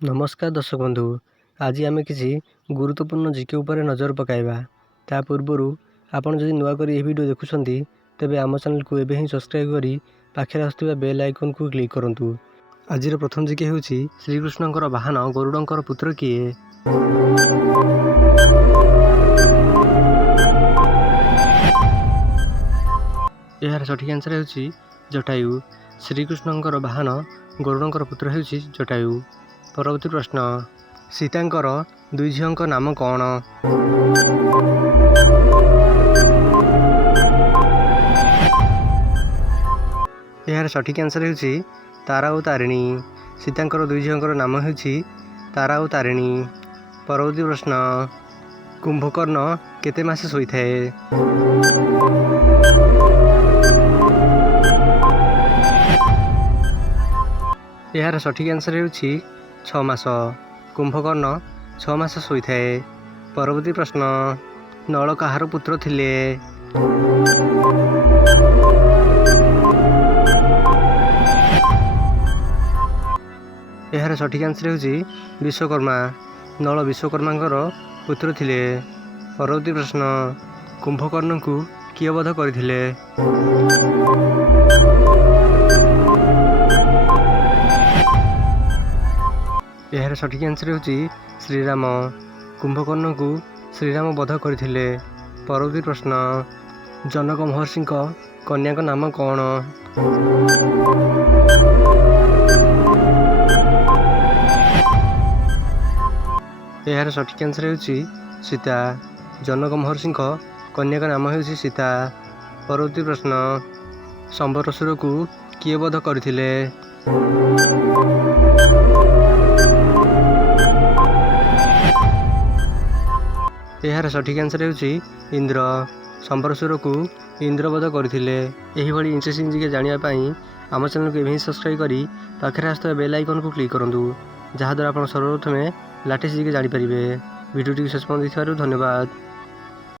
नमस्कार दर्शक बंधु, आज आम किसी गुरुत्वपूर्ण जीके उपर नजर पकाइबा। ता पूर्वर आपन जदि नुआ करी वीडियो देखुछंती तेबे आम चैनल को एबे ही सब्सक्राइब करी पाखे आसुवा बेल आइकन को क्लिक करंतु। आज प्रथम जीके हेउची श्रीकृष्णंकर वाहन गरुडंकर पुत्र किए। यार सठिक आंसर हेउची जटायु। श्रीकृष्णंकर वाहन गरुडंकर पुत्र हेउची जटायु। परवर्ती प्रश्न, सीतांकर दुई झीओं नाम कौन? यार सठिक आंसर हेउची तारा और तारिणी। सीतांकर दुई झीओं नाम हेउची तारा और तारिणी। परवर्ती प्रश्न, कुंभकर्ण केते मासे सोईथाए? यार सठिक आंसर हेउची 6 मास। कुंभकर्ण 6 मास सोईथाए। परवर्ती प्रश्न, नल कहार पुत्र थिले? यार सठिक आंसर हेउची विश्वकर्मा। नल विश्वकर्मांकर पुत्र थिले। परवर्ती प्रश्न, कुंभकर्ण को किए वध करथिले? यार सठिक आंसर हेउची श्रीराम। कुंभकर्ण को श्रीराम वध करथिले। परवर्ती प्रश्न, जनक महर्षि कन्या का नाम कौन? यार सठिक आंसर हेउची सीता। जनक महर्षि कन्या का नाम हेउची सीता। परवर्ती प्रश्न, संबरसुर को किए वध करथिले? यार सठिक आंसर हेउची इंद्र। संबरसुर को इंद्र वध करथिले। एही भली इंटरेस्टिंग जीके जानिया पाई आम चैनल को एबे सब्सक्राइब करी पाखे आसुवा बेल आइकन को क्लिक करंतु, जहाद्वारा आप सर्वप्रथमे लाटेस्ट जीके जानी पारिबे। वीडियो टी शेष पର୍ଯ୍ୟନ୍ତ देखिबारु धन्यवाद।